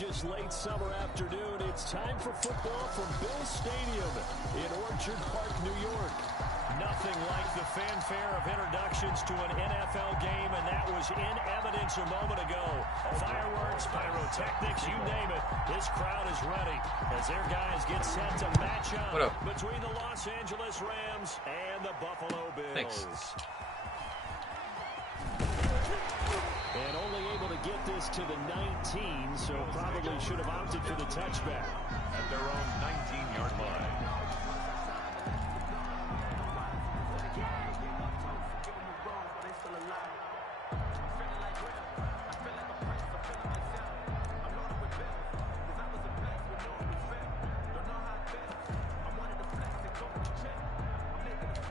gorgeous late summer afternoon. It's time for football from Bill Stadium in Orchard Park, New York. Nothing like the fanfare of introductions to an NFL game, and that was in evidence a moment ago. Fireworks, pyrotechnics, you name it. This crowd is ready as their guys get set to match up between the Los Angeles Rams and the Buffalo Bills. Thanks. And only able to get this to the 19, so probably should have opted for the touchback. At their own 19-yard line.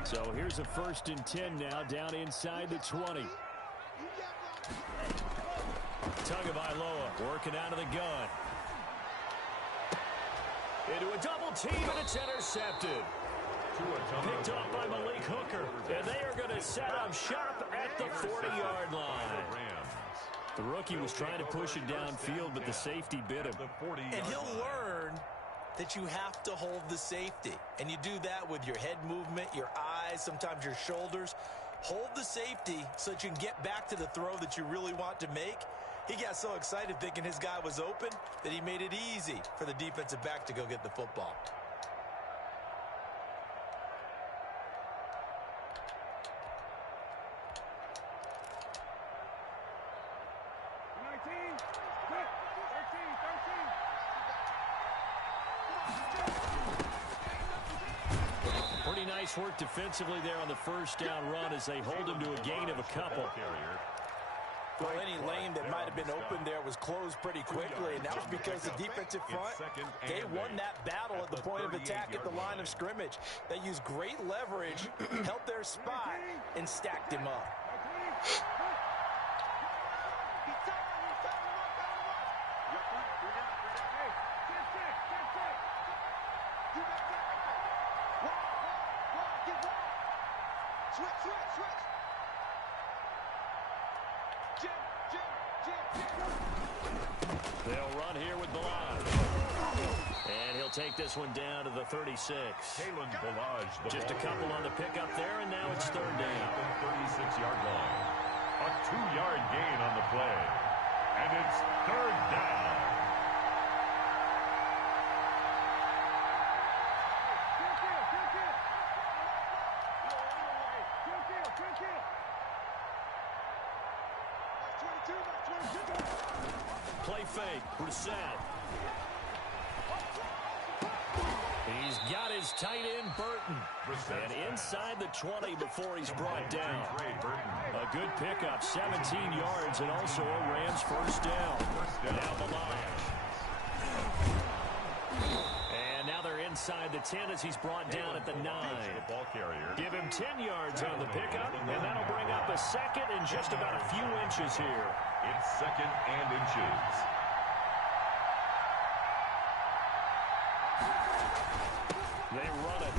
So here's a 1st and 10 now, down inside the 20. Tagovailoa working out of the gun. Into a double team, and it's intercepted. Picked off by Malik Hooker, and they are going to set up shop at the 40-yard line. The rookie was trying to push it downfield, but the safety bit him. And he'll learn that you have to hold the safety. And you do that with your head movement, your eyes, sometimes your shoulders. Hold the safety so that you can get back to the throw that you really want to make. He got so excited thinking his guy was open that he made it easy for the defensive back to go get the football. Pretty nice work defensively there on the 1st down run as they hold him to a gain of a couple. Well, any lane that might have been open there was closed pretty quickly, and that was because the defensive front, they won that battle at the point of attack at the line of scrimmage. They used great leverage, held their spot, and stacked him up. They'll run here with Balaj. And he'll take this one down to the 36. Just a couple on the pickup there, and now it's 3rd down. 36-yard line. A 2-yard gain on the play. And it's 3rd down. Play fake, Brissett. He's got his tight end, Burton. And inside the 20 before he's brought down. A good pickup, 17 yards, and also a Rams 1st down. Now Balaj. And now they're inside the 10 as he's brought down at the 9. Give him 10 yards on the pickup, and that'll bring up a 2nd and just about a few inches here. It's 2nd and inches. They run it.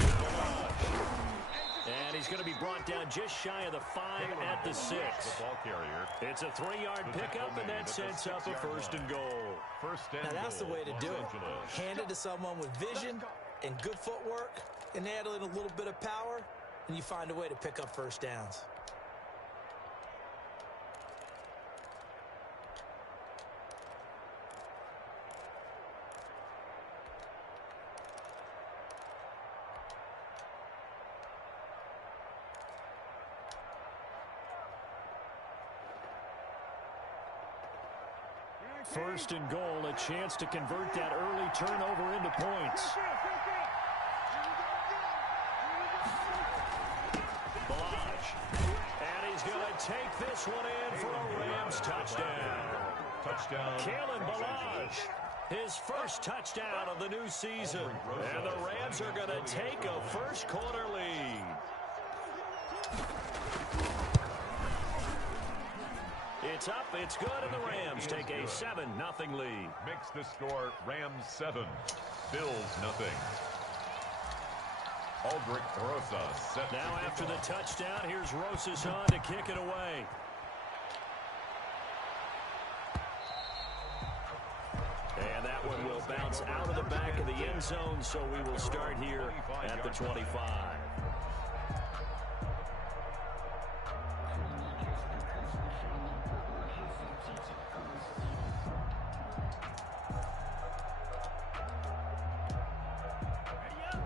And he's going to be brought down just shy of the 5 at the 6. It's a 3-yard pickup, and that sets up a 1st and goal. Now that's the way to do it. Hand it to someone with vision and good footwork, and add in a little bit of power, and you find a way to pick up 1st downs. First and goal, a chance to convert that early turnover into points. Balaj. And he's going to take this one in for a Rams touchdown. Kalen Balaj. His 1st touchdown of the new season. And the Rams are going to take a 1st quarter lead. It's up, it's good, and the Rams take a 7-0 lead. Makes the score Rams 7, Bills 0. Aldrich Rosas set. Now after the touchdown, here's Rosas on to kick it away. bounce out of the back of the end zone, so we will start here at the 25.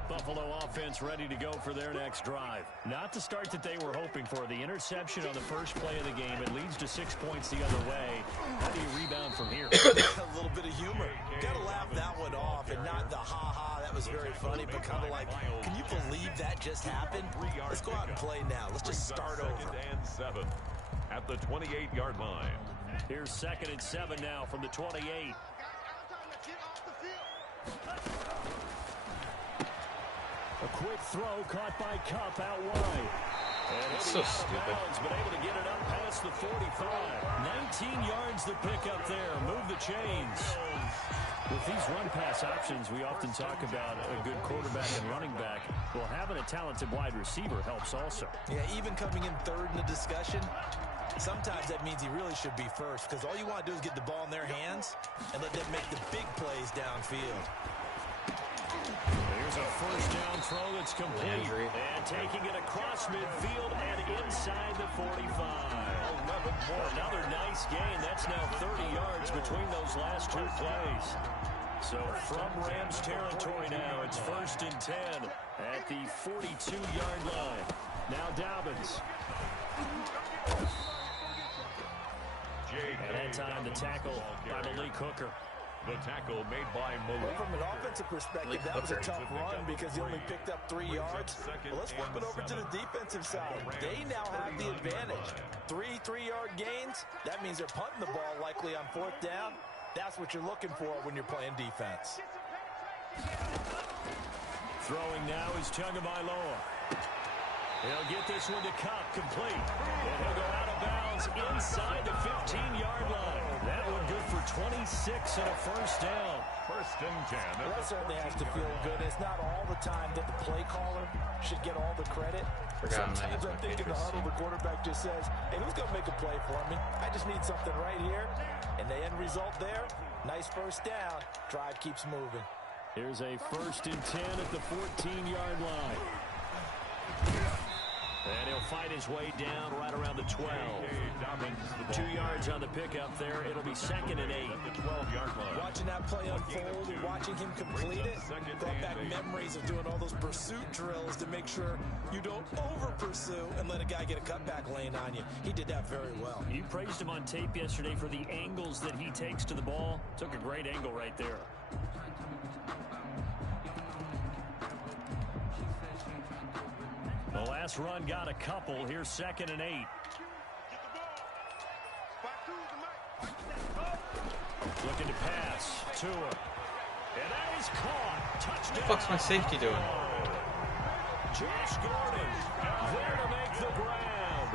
Buffalo offense ready to go for their next drive. Not the start that they were hoping for. The interception on the first play of the game. It leads to 6 points the other way. How do you rebound from here? A little bit of humor. Got to laugh that one off, and not the ha-ha, that was very funny, but kind of like, can you believe that just happened? Let's go out and play now. Let's just start over. And 7 at the 28-yard line. Here's 2nd and 7 now from the 28. A quick throw caught by Cup out wide. That's so stupid. But able to get it up past the 45. 19 yards to pick up there. Move the chains. With these run-pass options, we often talk about a good quarterback and running back. Well, having a talented wide receiver helps also. Yeah, even coming in third in the discussion, sometimes that means he really should be first, because all you want to do is get the ball in their hands and let them make the big plays downfield. Here's a first down throw that's complete. Landry. And taking it across midfield and inside the 45. Another nice gain. That's now 30 yards between those last 2 plays. So from Rams territory now, it's 1st and 10 at the 42-yard line. Now Dobbins. At that time, the tackle by Malik Hooker. The tackle made by Malik. Well, from an offensive perspective, that was a tough run because he only picked up 3 yards. Well, let's flip it over to the defensive side. They now have the advantage. 3 3-yard gains. That means they're punting the ball likely on 4th down. That's what you're looking for when you're playing defense. Throwing now is Tagovailoa. He'll get this one to Cup, complete. And he'll go out of bounds inside the 15-yard line. That one good for 26 and a first down. 1st and 10. Well, that certainly has to feel good. It's not all the time that the play caller should get all the credit. Sometimes I think in the huddle, the quarterback just says, hey, who's going to make a play for me? I just need something right here. And the end result there, nice first down. Drive keeps moving. Here's a 1st and 10 at the 14-yard line. And he'll fight his way down right around the 12. 2 yards on the pickup there. It'll be 2nd and 8. The 12-yard line. Watching that play unfold and watching him complete it brought back memories of doing all those pursuit drills to make sure you don't over-pursue and let a guy get a cutback lane on you. He did that very well. You praised him on tape yesterday for the angles that he takes to the ball. Took a great angle right there. The last run got a couple. Here's 2nd and 8. Looking to pass. Tua. And that is caught. Touchdown. What the fuck's my safety doing? Josh Gordon there to make the grab.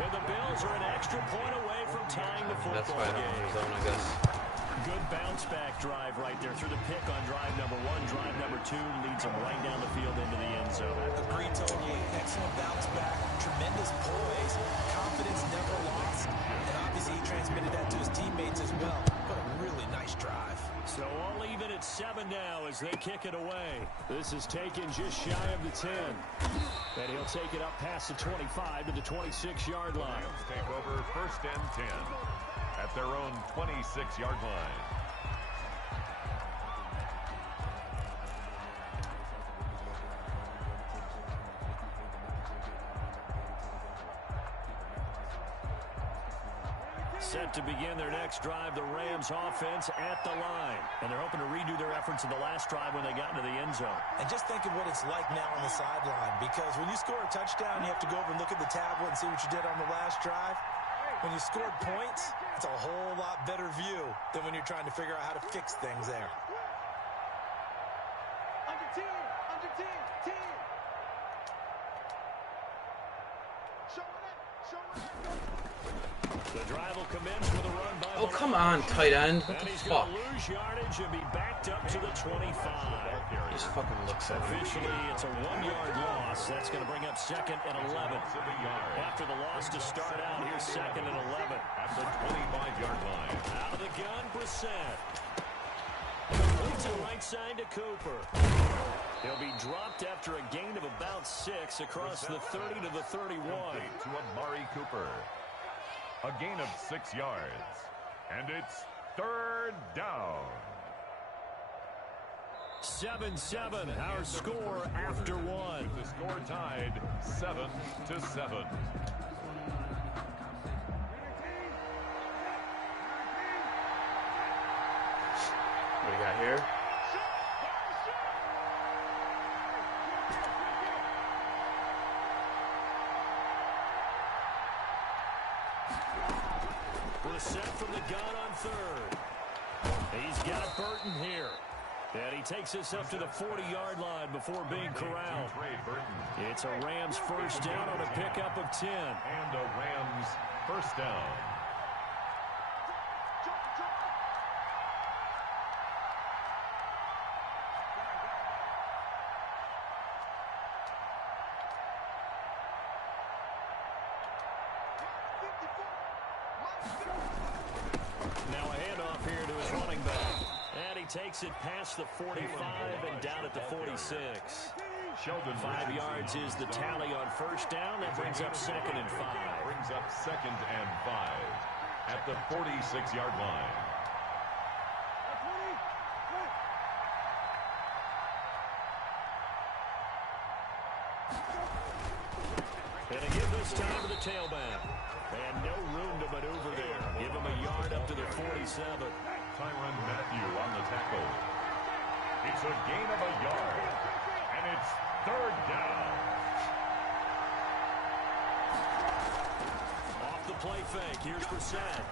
And the Bills are an extra point away from tying the football That's why I don't game. have zone, I guess. Good bounce back drive right there through the pick on drive number 1. Drive number 2 leads them right down the field into the end zone. Agree totally. Excellent bounce back. Tremendous poise. Confidence never lost. And obviously he transmitted that to his teammates as well. What a really nice drive. So all even at 7 now as they kick it away. This is taken just shy of the 10. And he'll take it up past the 25 to the 26-yard line. Lions take over 1st and 10 at their own 26-yard line. Set to begin their next drive, the Rams offense at the line. And they're hoping to redo their efforts in the last drive when they got into the end zone. And just think of what it's like now on the sideline, because when you score a touchdown, you have to go over and look at the tablet and see what you did on the last drive. When you scored points, it's a whole lot better view than when you're trying to figure out how to fix things there. Under 10, under 10, 10. Show it. The drive will commence with a run by Oh, come on, tight end. What and the he's fuck? going to lose yardage and be backed up to the 25. He just fucking looks at me. Officially, it's a 1-yard loss. That's going to bring up 2nd and 11. After the loss to start out, here's 2nd and 11. At the 25-yard line. Out of the gun, Brissett. Completes Takes it right side to Cooper. He'll be dropped after a gain of about 6 across the 30 to the 31. To Amari Cooper. A gain of 6 yards. And it's third down. 7-7, our score after 1. With the score tied 7-7. What do we got here? Set from the gun on 3rd. He's got Burton here. And he takes us up to the 40-yard line before being corralled. It's a Rams first down on a pickup of 10. And a Rams first down. Now a handoff here to his running back. And he takes it past the 45 and down at the 46. 5 yards is the tally on first down. That brings up 2nd and 5. Brings up 2nd and 5 at the 46-yard line. And a give this time to the tailback. And no room to maneuver there. Give him a yard up to the 47. Tyrann Mathieu on the tackle. It's a gain of a yard. And it's third down. Off the play fake. Here's Brissett.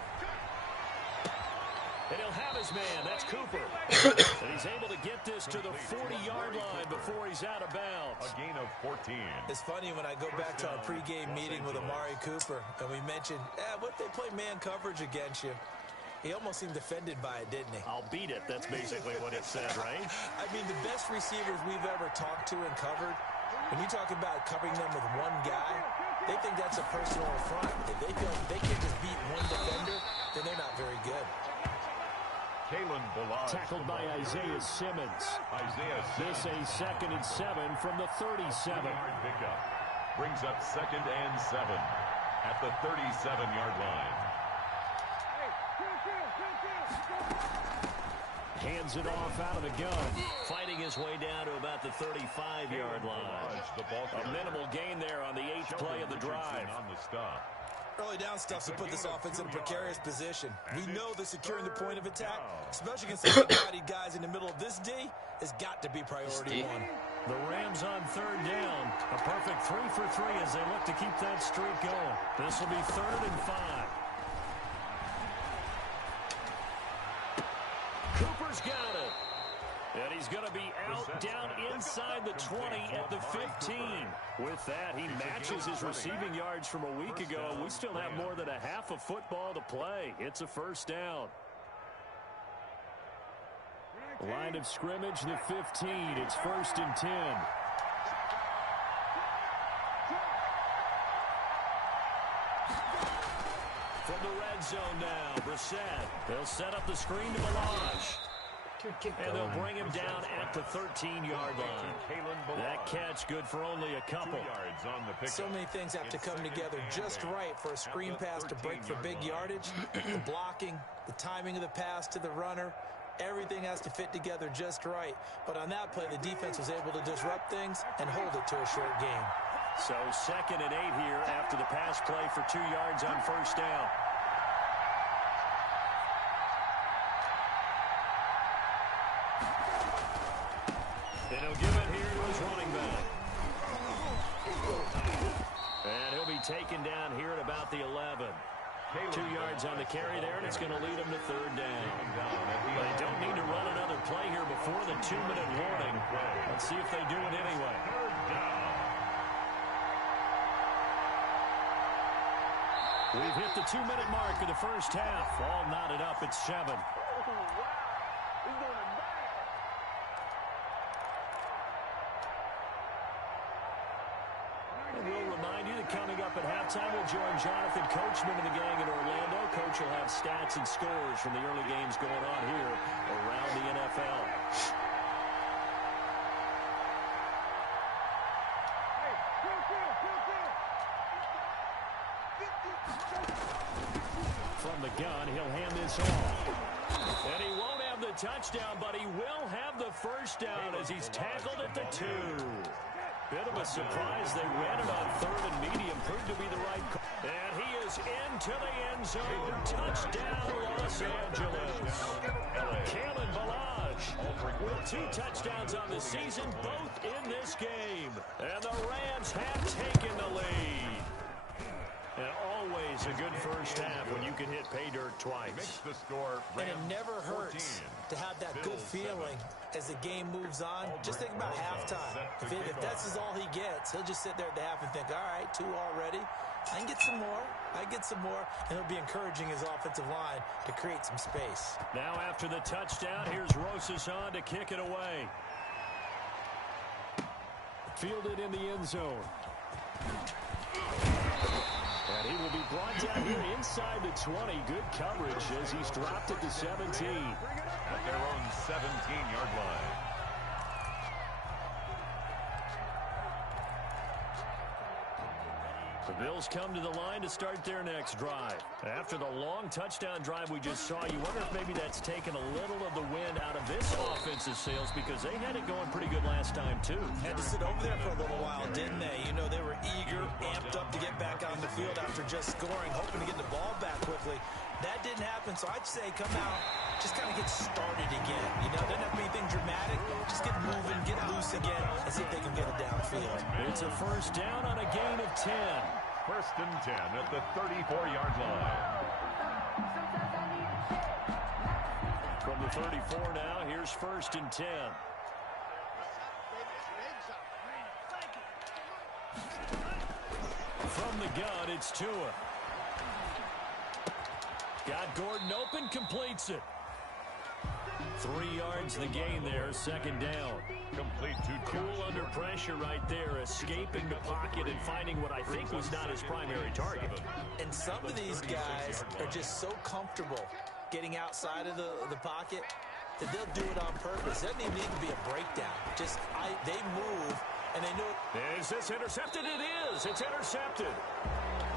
And he'll have his man. That's Cooper. And he's able to get this to the 40-yard line before he's out of bounds. A gain of 14. It's funny when I go back to our pregame meeting with Amari Cooper, and we mentioned, what if they play man coverage against you? He almost seemed offended by it, didn't he? I'll beat it. That's basically what it said, right? I mean, the best receivers we've ever talked to and covered, when you talk about covering them with one guy, they think that's a personal affront. If they feel they can just beat one defender, then they're not very good. Tackled by Isaiah Simmons. This a 2nd and 7 from the 37. Pickup brings up 2nd and 7 at the 37-yard line. Hands it off out of the gun. Fighting his way down to about the 35-yard line. A minimal gain there on the 8th play of the drive. On the stop. Early down stuff to put this offense in a precarious position. We know that securing the point of attack, especially against the big-bodied guys in the middle of this D, has got to be priority 1. The Rams on 3rd down. A perfect 3 for 3 as they look to keep that streak going. This will be 3rd and 5. Cooper's got it. And he's going to be out down inside the 20 at the 15. With that, he matches his receiving yards from a week ago. We still have more than a half of football to play. It's a first down. Line of scrimmage, the 15. It's 1st and 10. From the red zone now, Brissett. They'll set up the screen to Melange. And they'll bring him down at the 13-yard line. That catch good for only a couple. So many things have to come together just right for a screen pass to break for big yardage. The blocking, the timing of the pass to the runner, everything has to fit together just right. But on that play, the defense was able to disrupt things and hold it to a short game. So 2nd and 8 here after the pass play for 2 yards on first down. And he'll give it here to his running back. And he'll be taken down here at about the 11. 2 yards on the carry there, and it's going to lead him to 3rd down. They don't need to run another play here before the 2-minute warning. Let's see if they do it anyway. We've hit the 2-minute mark of the first half. All knotted up at 7. And we'll remind you that coming up at halftime, halftime, we'll join Jonathan Coachman and the gang in Orlando. Coach will have stats and scores from the early games going on here around the NFL. From the gun, he'll hand this off. And he won't have the touchdown, but he will have the first down as he's tackled at the 2. Bit of a surprise. They ran it on 3rd and medium. Proved to be the right call. And he is into the end zone. Touchdown, Los Angeles. Kalen Ballage with 2 touchdowns on the season, both in this game. And the Rams have taken the lead. And always a good first half when you can hit pay dirt twice. Makes the score And it never hurts to have that good feeling as the game moves on. Just think about halftime. If that's all he gets, he'll just sit there at the half and think, all right, 2 already. I can get some more. I get some more. And he'll be encouraging his offensive line to create some space. Now after the touchdown, here's Rosas on to kick it away. Fielded in the end zone. And he will be brought down here inside the 20. Good coverage as he's dropped it to 17. At their own 17-yard line. The Bills come to the line to start their next drive. After the long touchdown drive we just saw, you wonder if maybe that's taken a little of the wind out of this offensive sails because they had it going pretty good last time, too. Had to sit over there for a little while, didn't they? You know, they were eager, amped up to get back on the field after just scoring, hoping to get the ball back quickly. That didn't happen, so I'd say come out, just kind of get started again. You know, doesn't have to be anything dramatic. Just get moving, get loose again, and see if they can get it downfield. It's a first down on a gain of 10. First and 10 at the 34-yard line. From the 34 now, here's first and 10. From the gun, it's Tua. Got Gordon open, completes it. 3 yards the gain there, second down. Complete to Cool under pressure right there, escaping the pocket and finding what I think was not his primary target. And some of these guys are just so comfortable getting outside of the pocket that they'll do it on purpose. It doesn't even need to be a breakdown. Just they move, and they know it. Is this intercepted? It is. It's intercepted.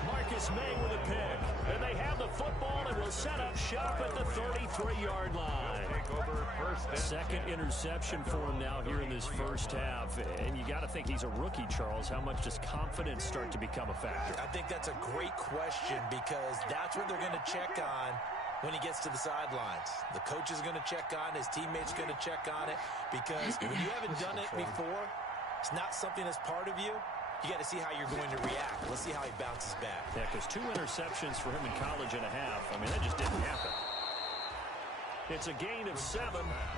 Marcus May with a pick. And they have the football and will set up shop at the 33-yard line. Second interception for him now here in this first half. And you got to think he's a rookie, Charles. How much does confidence start to become a factor? I think that's a great question because that's what they're going to check on when he gets to the sidelines. The coach is going to check on, his teammates going to check on it because when you haven't done it before, it's not something that's part of you. You got to see how you're going to react. Let's see how he bounces back. Yeah, because 2 interceptions for him in college and a half. I mean, that just didn't happen. It's a gain of 7,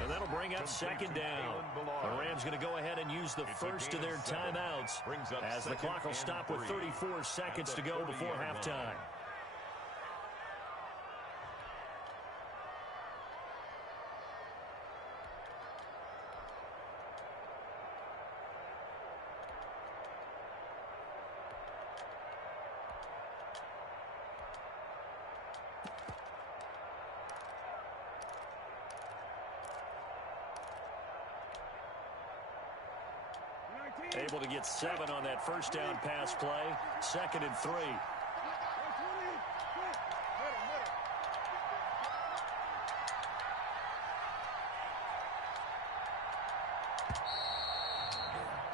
and that'll bring up second down. The Rams going to go ahead and use the first of their timeouts as the clock will stop with 34 seconds to go before halftime. Able to get 7 on that first down pass play. Second and 3.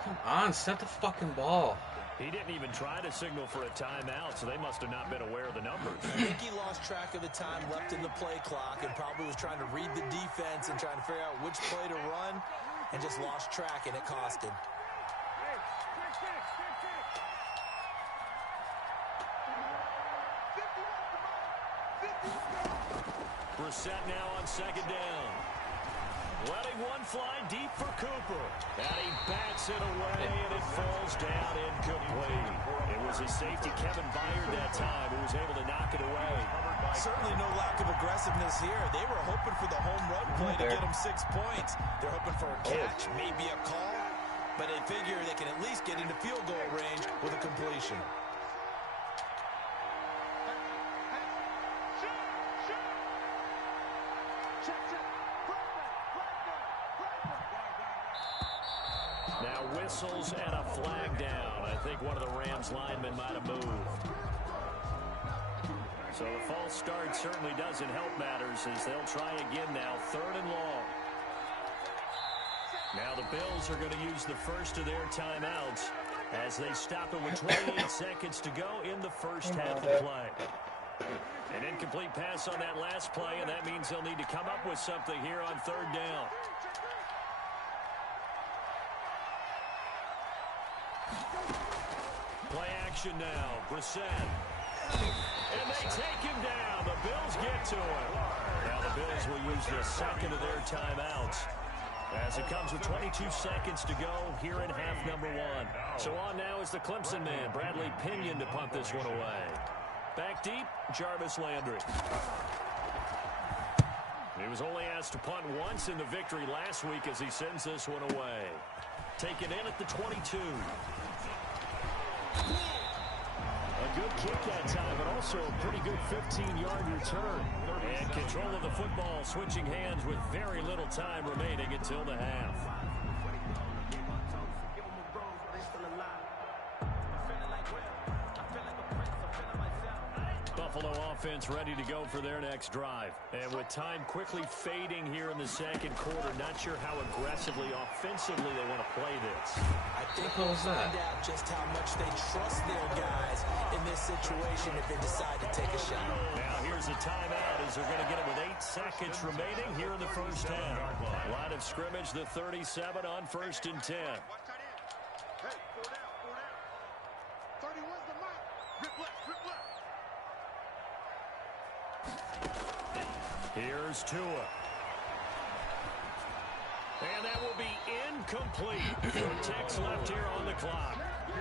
Come on, snap the fucking ball. He didn't even try to signal for a timeout, so they must have not been aware of the numbers. I think he lost track of the time left in the play clock and probably was trying to read the defense and trying to figure out which play to run and just lost track, and it cost him. Brissett now on second down. Letting one fly deep for Cooper. And he bats it away, and it falls down incomplete. It was his safety, Kevin Byard, that time, who was able to knock it away. Certainly no lack of aggressiveness here. They were hoping for the home run play to get them 6 points. They're hoping for a catch, maybe a call, but they figure they can at least get into field goal range with a completion. Now whistles and a flag down. I think one of the Rams linemen might have moved. So the false start certainly doesn't help matters as they'll try again now. 3rd and long. Now the Bills are going to use the first of their timeouts as they stop it with 28 seconds to go in the first half of play. An incomplete pass on that last play, and that means they'll need to come up with something here on 3rd down. Play action now. Brissett. And they take him down. The Bills get to him. Now the Bills will use the second of their timeouts as it comes with 22 seconds to go here in half number 1. So on now is the Clemson man, Bradley Pinion, to punt this one away. Back deep, Jarvis Landry. He was only asked to punt once in the victory last week as he sends this one away. Taken in at the 22. A good kick that time, but also a pretty good 15-yard return. And control of the football switching hands with very little time remaining until the half. Buffalo offense ready to go for their next drive. And with time quickly fading here in the second quarter, not sure how aggressively, offensively they want to play this. I think we'll find out just how much they trust their guys in this situation if they decide to take a shot. Now here's a timeout as they're going to get it with 8 seconds remaining here in the first half. Line of scrimmage, the 37 on 1st and 10. Hey, 4 down, 4 down. 31's the mark. Rip left, rip left. Here's Tua. And that will be incomplete. 4 ticks left here on the clock.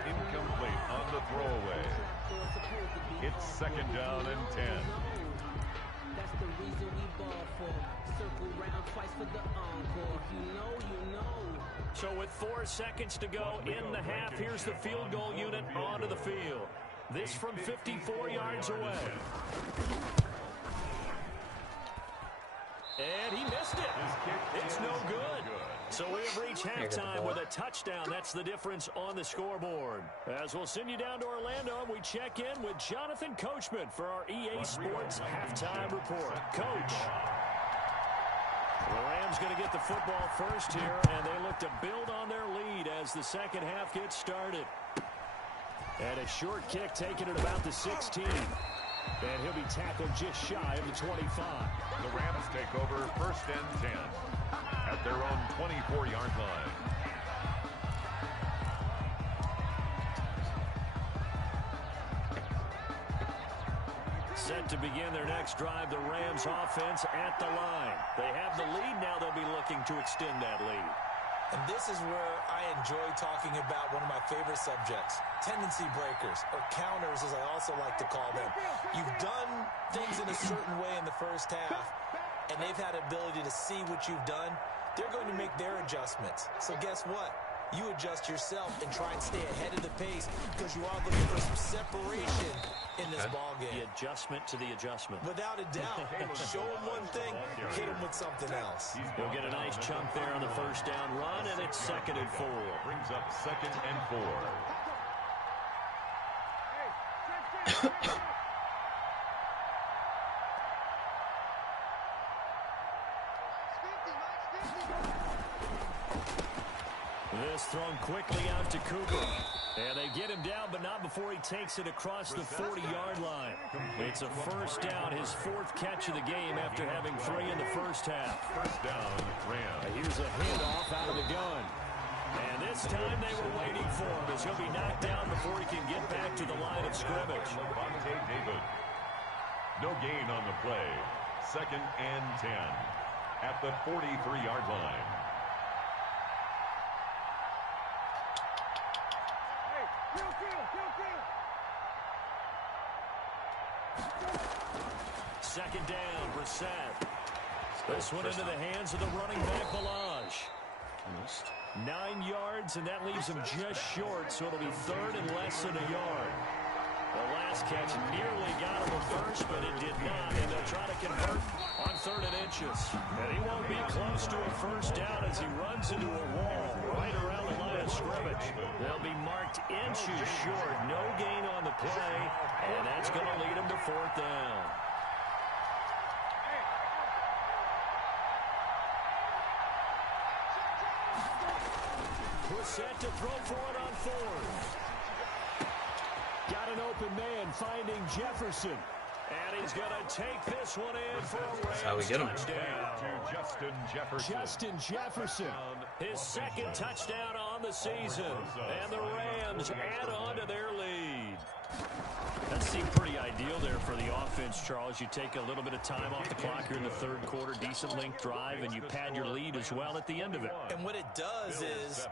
Incomplete on the throwaway. It's 2nd down and 10. That's the reason we ball for. Circle round twice for the encore. If you know, you know. So with 4 seconds to go in the half, here's the field goal unit onto the field. This from 54 yards away. And he missed it. It's no good. So we have reached halftime with a touchdown. That's the difference on the scoreboard. As we'll send you down to Orlando, we check in with Jonathan Coachman for our EA Sports Halftime Report. Coach. The Rams going to get the football first here, and they look to build on their lead as the second half gets started. And a short kick taken at about the 16. And he'll be tackled just shy of the 25. The Rams take over 1st and 10 at their own 24-yard line. Set to begin their next drive, the Rams offense at the line. They have the lead now. They'll be looking to extend that lead. And this is where I enjoy talking about one of my favorite subjects, tendency breakers, or counters as I also like to call them. You've done things in a certain way in the first half, and they've had the ability to see what you've done. They're going to make their adjustments. So guess what? You adjust yourself and try and stay ahead of the pace because you are looking for some separation in this ball game. The adjustment to the adjustment. Without a doubt. Show them one thing, hit them with something else. We'll get a nice chunk there on the first down run, and it's 2nd and 4. Brings up 2nd and 4. This thrown quickly out to Cooper. And they get him down, but not before he takes it across the 40-yard line. It's a first down, his 4th catch of the game after having 3 in the first half. First down, Rams. Here's a handoff out of the gun. And this time they were waiting for him as he'll be knocked down before he can get back to the line of scrimmage. Levante David. No gain on the play. 2nd and 10 at the 43-yard line. Second down, Brissett. This one into the hands of the running back, Balaj. 9 yards, and that leaves him just short, so it'll be 3rd and less than a yard. The last catch nearly got him a first, but it did not, and they'll try to convert on 3rd and inches. And he won't be close to a first down as he runs into a wall right around the line of scrimmage. They'll be marked inches short. No gain on the play, and that's going to lead them to 4th down. We're set to throw for it on 4th. Got an open man finding Jefferson. And he's going to take this one in for a Rams how we get him. touchdown. To Justin Jefferson. Justin Jefferson, his second touchdown on the season. And the Rams add on to their lead. That seemed pretty ideal there for the offense, Charles. You take a little bit of time off the clock here in the 3rd quarter, decent length drive, and you pad your lead as well at the end of it. And what it does is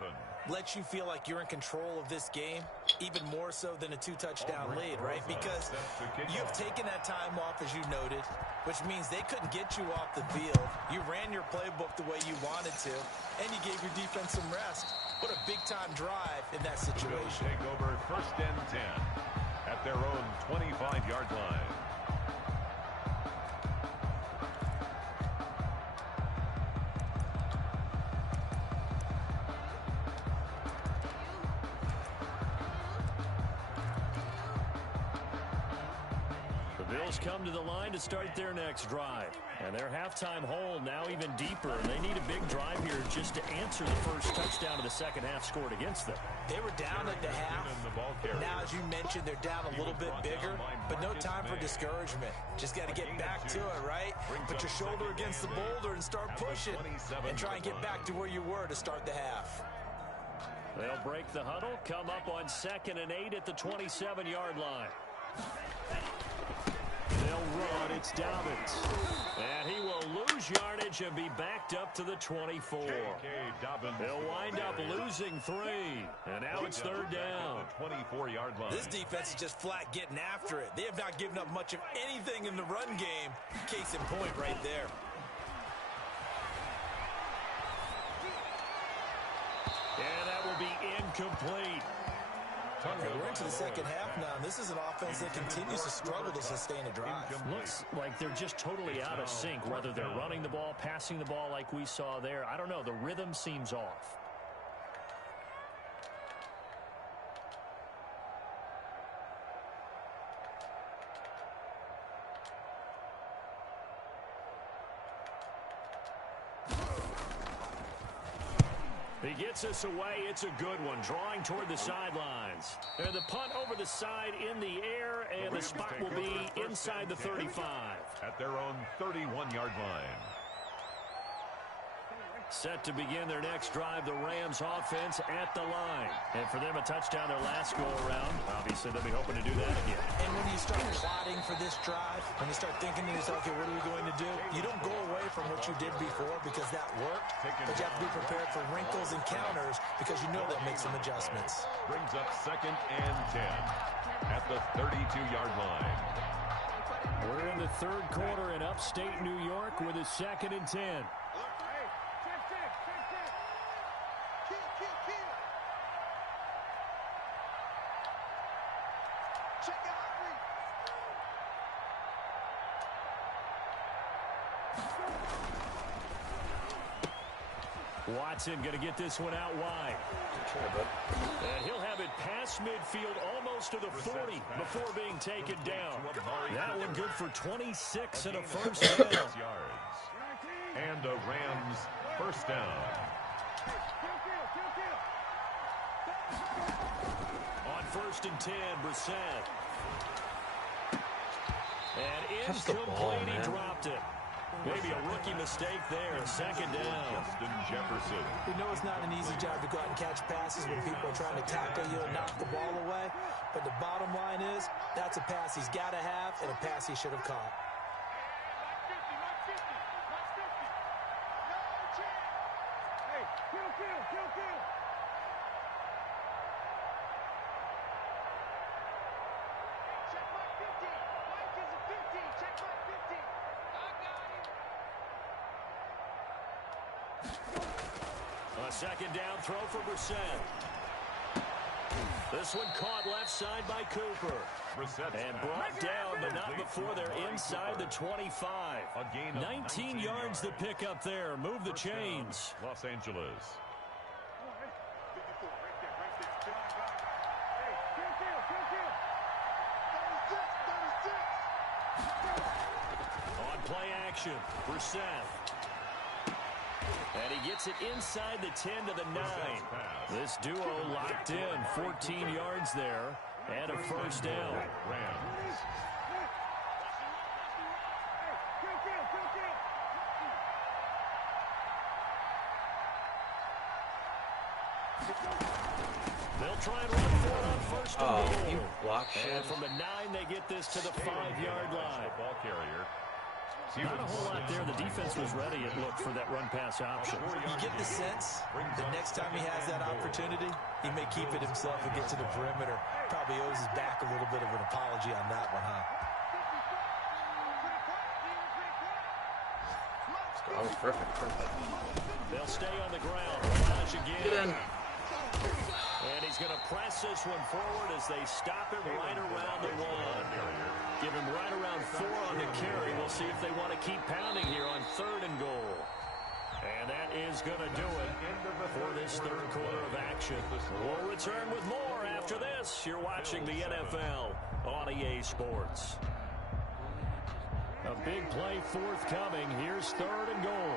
let you feel like you're in control of this game, even more so than a 2-touchdown lead, right? Because you've taken that time off, as you noted, which means they couldn't get you off the field. You ran your playbook the way you wanted to, and you gave your defense some rest. What a big-time drive in that situation. Take over 1st and 10 at their own 25-yard line. Come to the line to start their next drive. And their halftime hole now even deeper. And they need a big drive here just to answer the first touchdown of the second half scored against them. They were down at the half. Now, as you mentioned, they're down a little bit bigger, but no time for discouragement. Just got to get back to it, right? Put your shoulder against the boulder and start pushing and try and get back to where you were to start the half. They'll break the huddle, come up on 2nd and 8 at the 27-yard line. They'll run. It's Dobbins. And he will lose yardage and be backed up to the 24. They'll wind up losing 3. And now it's 3rd down. 24-yard line. This defense is just flat getting after it. They have not given up much of anything in the run game. Case in point right there. And that will be incomplete. We're into the second half now, and this is an offense that continues to struggle to sustain a drive. Looks like they're just totally out of sync, whether they're running the ball, passing the ball like we saw there. I don't know. The rhythm seems off. He gets us away. It's a good one. Drawing toward the sidelines. And the punt over the side in the air, and the spot will be inside the 35. At their own 31-yard line. Set to begin their next drive, the Rams offense at the line. And for them, a touchdown their last go-around. Obviously, they'll be hoping to do that again. And when you start plotting for this drive, when you start thinking to yourself, okay, what are we going to do? You don't go away from what you did before because that worked, but you have to be prepared for wrinkles and counters because you know they'll make some adjustments. Brings up 2nd and 10 at the 32-yard line. We're in the 3rd quarter in upstate New York with a 2nd and 10. Watson going to get this one out wide. And he'll have it past midfield almost to the 40 before being taken down. That one good for 26 and a first down. And a Rams first down. On 1st and 10, Brissett. And incomplete, he dropped it. Maybe a rookie mistake there. 2nd down. Justin Jefferson. We know it's not an easy job to go out and catch passes when people are trying to tackle you and knock the ball away. But the bottom line is, that's a pass he's got to have and a pass he should have caught. A 2nd down throw for Brissett. This one caught left side by Cooper. And brought down, but not before they're inside the 25. 19 yards to pick up there. Move the chains. Los Angeles. action for Seth. And he gets it inside the 10 to the 9. This duo locked in, 14 yards there, and a first down. They'll try and run for it on first and goal. You block shit. And from the 9, they get this to the 5-yard line. Ball carrier. Not a whole lot there. The defense was ready, it looked, for that run-pass option. You get the sense the next time he has that opportunity, he may keep it himself and get to the perimeter. Probably owes his back a little bit of an apology on that one, huh? That was perfect. They'll stay on the ground. Flash again. Get in. And he's going to press this one forward as they stop him right around the 1. Give him right around 4 on the carry. We'll see if they want to keep pounding here on 3rd and goal. And that is going to do it for this third quarter of action. We'll return with more after this. You're watching the NFL on EA Sports. A big play forthcoming. Here's 3rd and goal.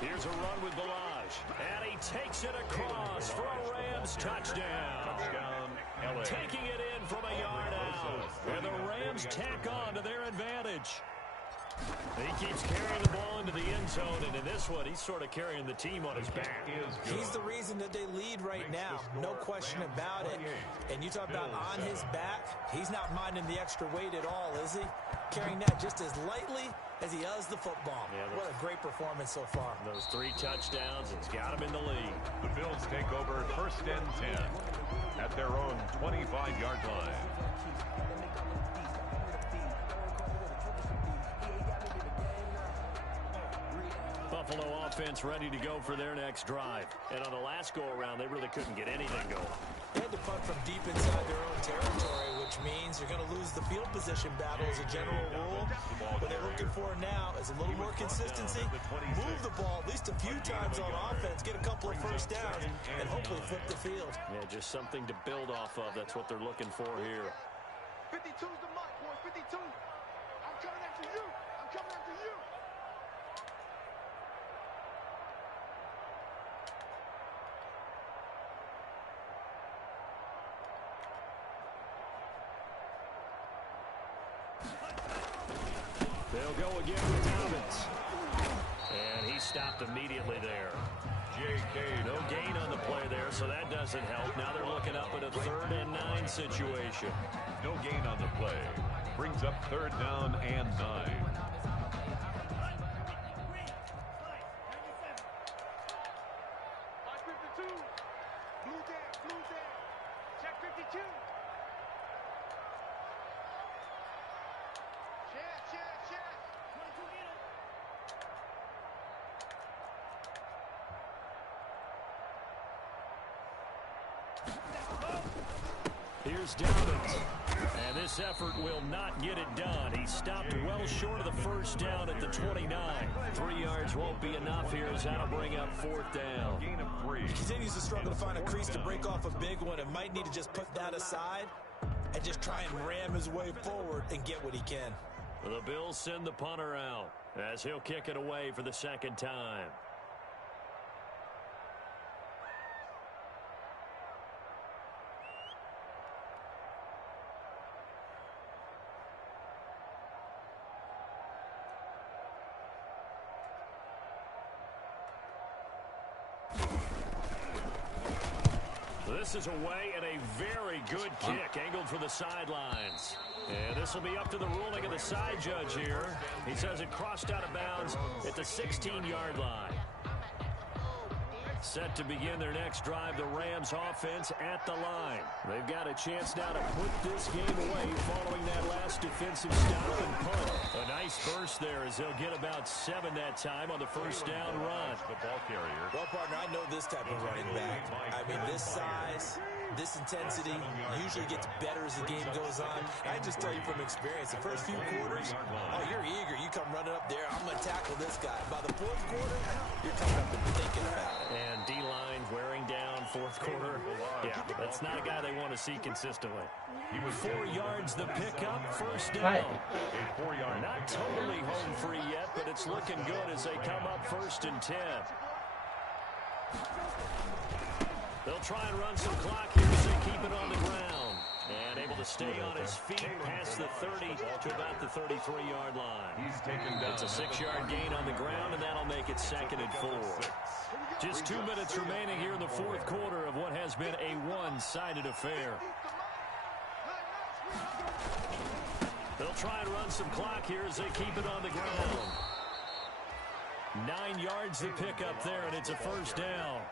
Here's a run with Balaj, and he takes it across for a Rams touchdown. Taking it in from a yard out, and the Rams tack on to their advantage. He keeps carrying the ball into the end zone, and in this one, he's sort of carrying the team on his back. He's the reason that they lead right now, no question about it. And you talk about on his back, he's not minding the extra weight at all, is he? Carrying that just as lightly as he does the football. Yeah, what a great performance so far. Those 3 touchdowns, it's got him in the lead. The Bills take over 1st and 10 at their own 25-yard line. Buffalo offense ready to go for their next drive. And on the last go-around, they really couldn't get anything going. They had to punt from deep inside their own territory, which means you're going to lose the field position battle as a general rule. What they're looking for now is a little more consistency. Move the ball at least a few times on offense, get a couple of first downs, and hopefully flip the field. Yeah, just something to build off of. That's what they're looking for here. 52's the mark, boy. 52. I'm coming after you. I'm coming after you. They'll go again with Dobbins. And he stopped immediately there. J.K. No gain on the play there, so that doesn't help. Now they're looking up at a 3rd and 9 situation. No gain on the play. Brings up 3rd down and 9. Blue down. Check 52. Check. Here's Dobbins. And this effort will not get it done. He stopped well short of the first down at the 29. 3 yards won't be enough here as that'll bring up 4th down. Gain of 3. He continues to struggle to find a crease to break off a big one and might need to just put that aside and just try and ram his way forward and get what he can. The Bills send the punter out as he'll kick it away for the 2nd time. This is away and a very good kick angled for the sidelines. And this will be up to the ruling of the side judge here. He says it crossed out of bounds at the 16-yard line. Set to begin their next drive, the Rams offense at the line. They've got a chance now to put this game away following that last defensive stop and punt. A nice burst there as they'll get about 7 that time on the first down run. The ball carrier. Well, partner, I know this type of running back. I mean, this size, This intensity usually gets better as the game goes on. I just tell you from experience, the first few quarters, oh, you're eager. You come running up there, I'm going to tackle this guy. By the fourth quarter, you're coming up and thinking about it. And D-line wearing down fourth quarter. Yeah, that's not a guy they want to see consistently. 4 yards the pickup, first down. Not totally home free yet, but it's looking good as they come up 1st and 10. They'll try and run some clock here as they keep it on the ground. And able to stay on his feet past the 30 to about the 33-yard line. He's taken down. It's a 6-yard gain on the ground, and that'll make it 2nd and 4. Just 2 minutes remaining here in the fourth quarter of what has been a one-sided affair. They'll try and run some clock here as they keep it on the ground. 9 yards the pickup there, and it's a first down.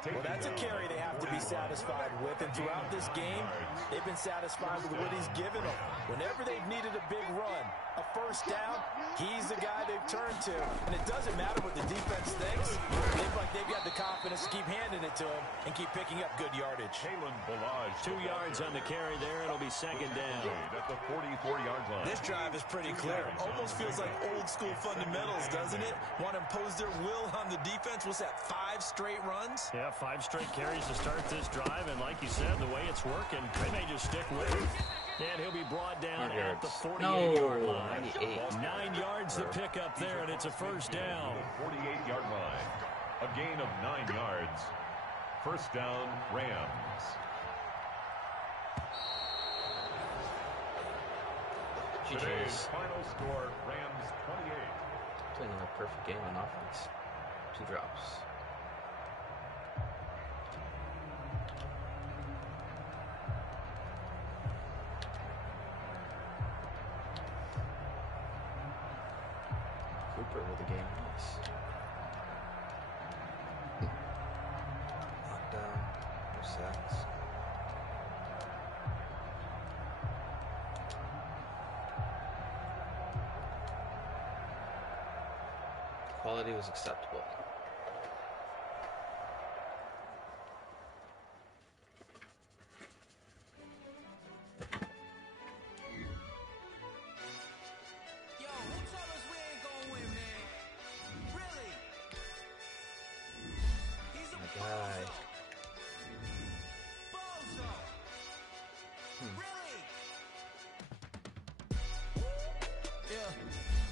Well, that's a carry they have to be satisfied with. And throughout this game, they've been satisfied with what he's given them. Whenever they've needed a big run, a first down, he's the guy they've turned to. And it doesn't matter what the defense thinks. They look like they've got the confidence to keep handing it to him and keep picking up good yardage. 2 yards on the carry there. It'll be 2nd down. At the 44-yard line. This drive is pretty clear. Almost feels like old-school fundamentals, doesn't it? Want to impose their will on the defense. What's that, 5 straight runs? Yeah, 5 straight carries to start this drive, and like you said, the way it's working, they may just stick with it. And he'll be brought down at the 48-yard line. 9 yards the pickup there, and it's a first down. 48-yard line. A gain of 9 yards. First down, Rams. Today's final score, Rams 28. Playing a perfect game on offense. 2 drops. Cooper with the game. Nice. Knockdown. No sacks. Quality was acceptable. Yo, who told us we ain't gonna win, man? Really? He's a My guy. bozo. Really? Yeah,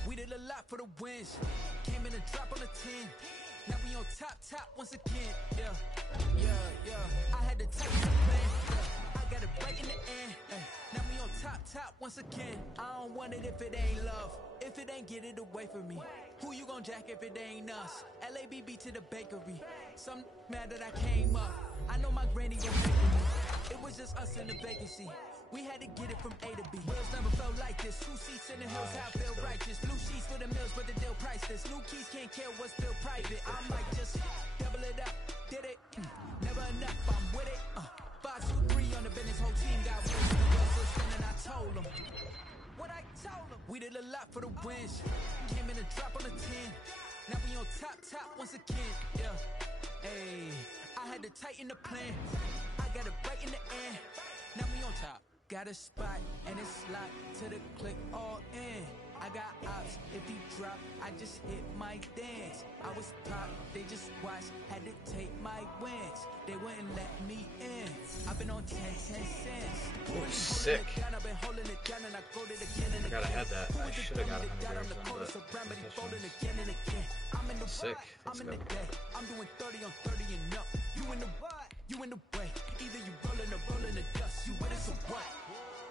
we did a lot for the wins. Came in a drop on the 10. Now we on top once again. Yeah. I had to take the plan. I got it right in the end. Now we on top once again. I don't want it if it ain't love. If it ain't, get it away from me. Who you gon' jack if it ain't us? LABB to the bakery. Some mad that I came up. I know my granny gon' make me. It was just us in the vacancy. We had to get it from A to B. Wheels never felt like this. 2 seats in the hills, how I feel righteous. Blue sheets for the mills, but the deal priceless. New keys can't care what's still private. I might just double it up. Did it? Never enough, I'm with it. 5, 2, 3 on the business, whole team got wins. The wheels was spinning, I told them. What I told them. We did a lot for the wins. Came in a drop on the 10. Now we on top once again. Yeah. Hey, I had to tighten the plan. I got it right in the end. Now we on top. Got a spot and it's locked to the click all in. I got ops, if he drop, I just hit my dance. I was top, they just watched, had to take my wins. They wouldn't let me in. I've been on 10 cents. Oh, sick. I've been holding it down and I go to it again and I gotta again. add that. I should have got it on the Bears on I'm in the Sick. I'm Let's in go. the day. I'm doing 30 on 30 and up. You in the what? You in the way. Either you rolling or rolling the dust. You with us or what?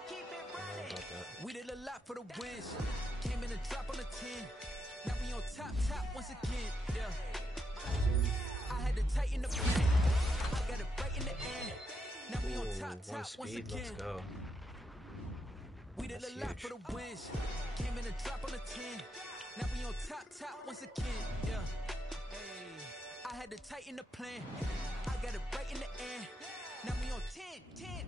Keep it running. About that. We did a lot for the wins. Came in a drop on the 10. Now we on top once again. Yeah. I had to tighten the plan. I got it right in the end. Now we on Ooh, top one once speed. again. Let's go. We did That's a lot huge. for the wins. Came in a drop on the 10. Now we on top once again. Yeah. Hey, I had to tighten the plan. I got it right in the end. Now we on 10. Okay,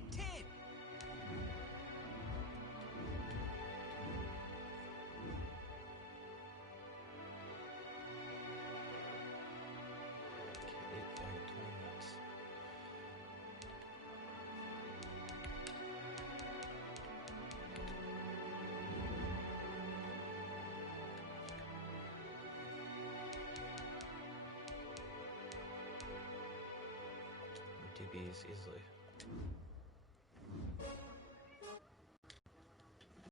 8 20 minutes. DBs easily.